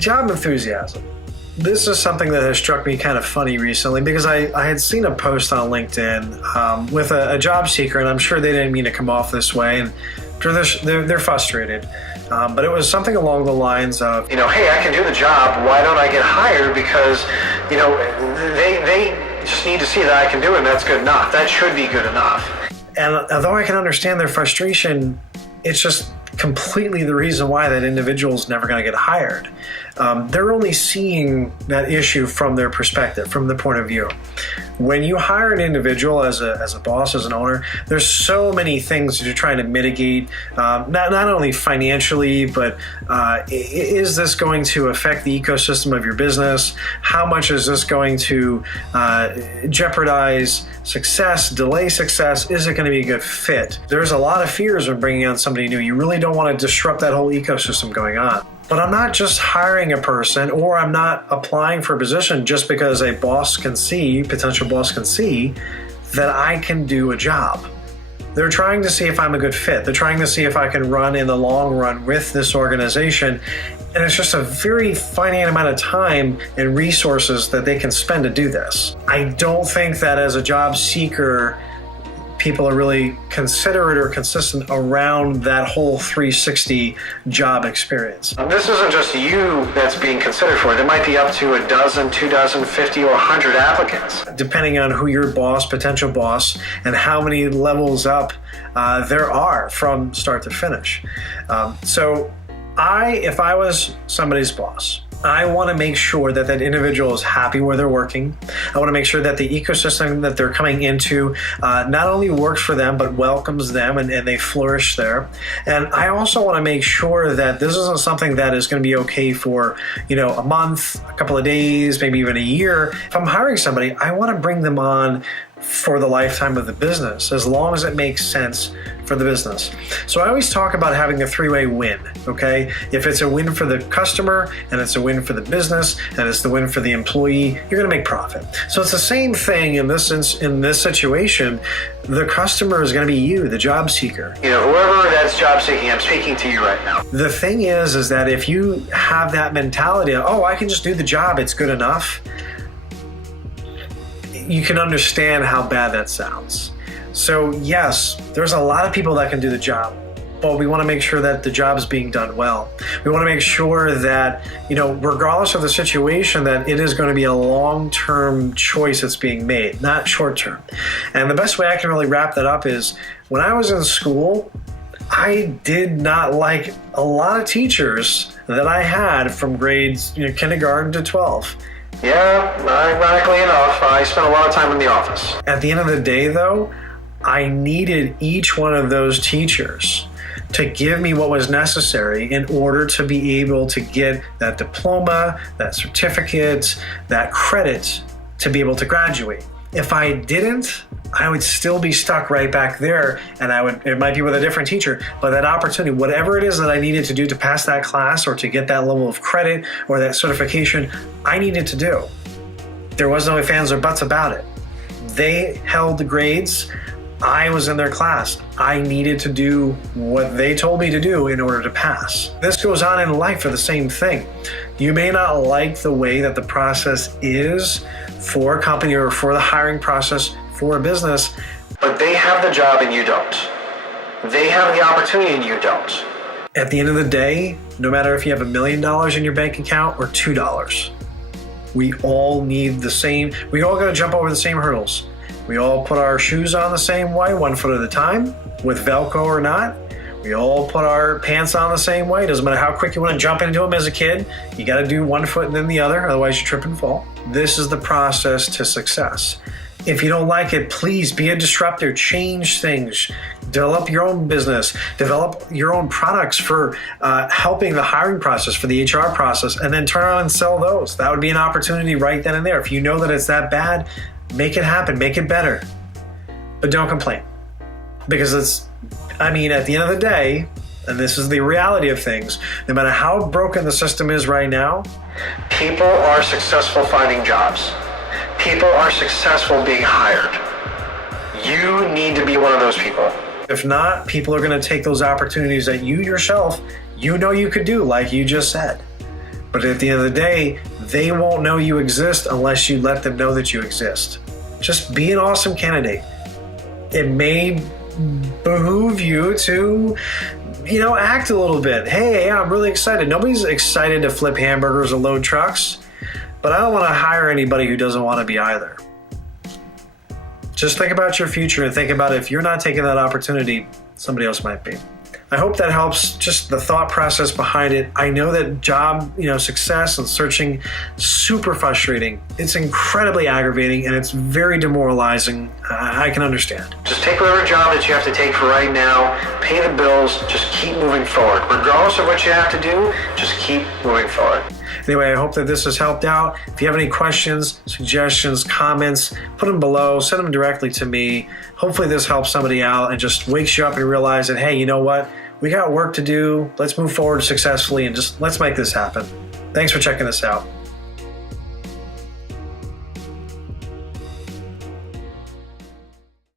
Job enthusiasm. This is something that has struck me kind of funny recently because I had seen a post on LinkedIn with a job seeker, and I'm sure they didn't mean to come off this way, and they're frustrated. But it was something along the lines of, hey, I can do the job. Why don't I get hired? Because, they just need to see that I can do it, and that's good enough. That should be good enough. And although I can understand their frustration, it's just completely the reason why that individual is never going to get hired. They're only seeing that issue from their perspective, from the point of view. When you hire an individual as a boss, as an owner, there's so many things that you're trying to mitigate, not only financially, but is this going to affect the ecosystem of your business? How much is this going to jeopardize success, delay success? Is it going to be a good fit? There's a lot of fears when bringing on somebody new. You really don't want to disrupt that whole ecosystem going on. But I'm not just hiring a person, or I'm not applying for a position just because a potential boss can see that I can do a job. They're trying to see if I'm a good fit. They're trying to see if I can run in the long run with this organization. And it's just a very finite amount of time and resources that they can spend to do this. I don't think that as a job seeker, people are really considerate or consistent around that whole 360 job experience. This isn't just you that's being considered for. There might be up to a dozen, 2 dozen, 50, or 100 applicants. Depending on who your potential boss, and how many levels up there are from start to finish. So if I was somebody's boss, I want to make sure that that individual is happy where they're working. I want to make sure that the ecosystem that they're coming into not only works for them, but welcomes them and they flourish there. And I also want to make sure that this isn't something that is going to be okay for, a month, a couple of days, maybe even a year. If I'm hiring somebody, I want to bring them on for the lifetime of the business, as long as it makes sense for the business. So I always talk about having a three-way win, okay? If it's a win for the customer, and it's a win for the business, and it's the win for the employee, you're gonna make profit. So it's the same thing in this situation. The customer is gonna be you, the job seeker. Whoever that's job seeking, I'm speaking to you right now. The thing is that if you have that mentality of, I can just do the job, it's good enough, you can understand how bad that sounds. So yes, there's a lot of people that can do the job, but we want to make sure that the job is being done well. We want to make sure that, regardless of the situation, that it is going to be a long-term choice that's being made, not short-term. And the best way I can really wrap that up is, when I was in school, I did not like a lot of teachers that I had from grades, kindergarten to 12. Yeah, ironically enough, I spent a lot of time in the office. At the end of the day, though, I needed each one of those teachers to give me what was necessary in order to be able to get that diploma, that certificate, that credit to be able to graduate. If I didn't, I would still be stuck right back there, and it might be with a different teacher, but that opportunity, whatever it is that I needed to do to pass that class or to get that level of credit or that certification, I needed to do. There was no ifs, ands, or buts about it. They held the grades. I was in their class. I needed to do what they told me to do in order to pass. This goes on in life for the same thing. You may not like the way that the process is for a company or for the hiring process for a business, but they have the job and you don't. They have the opportunity and you don't. At the end of the day, no matter if you have $1 million in your bank account or $2, we all need the same, we all gotta jump over the same hurdles. We all put our shoes on the same way, 1 foot at a time, with Velcro or not. We all put our pants on the same way. Doesn't matter how quick you want to jump into them as a kid. You got to do 1 foot and then the other, otherwise you trip and fall. This is the process to success. If you don't like it, please be a disruptor, change things, develop your own business, develop your own products for helping the hiring process, for the HR process, and then turn around and sell those. That would be an opportunity right then and there. If you know that it's that bad, make it happen, make it better, but don't complain. Because at the end of the day, and this is the reality of things, no matter how broken the system is right now, people are successful finding jobs. People are successful being hired. You need to be one of those people. If not, people are going to take those opportunities that you yourself, you could do, like you just said. But at the end of the day, they won't know you exist unless you let them know that you exist. Just be an awesome candidate. It may behoove you to, act a little bit. Hey, I'm really excited. Nobody's excited to flip hamburgers or load trucks, but I don't want to hire anybody who doesn't want to be either. Just think about your future and think about if you're not taking that opportunity, somebody else might be. I hope that helps, just the thought process behind it. I know that job, success and searching, super frustrating. It's incredibly aggravating and it's very demoralizing. I can understand. Just take whatever job that you have to take for right now, pay the bills, just keep moving forward. Regardless of what you have to do, just keep moving forward. Anyway, I hope that this has helped out. If you have any questions, suggestions, comments, put them below, send them directly to me. Hopefully this helps somebody out and just wakes you up and realize that, hey, you know what? We got work to do. Let's move forward successfully and just let's make this happen. Thanks for checking this out.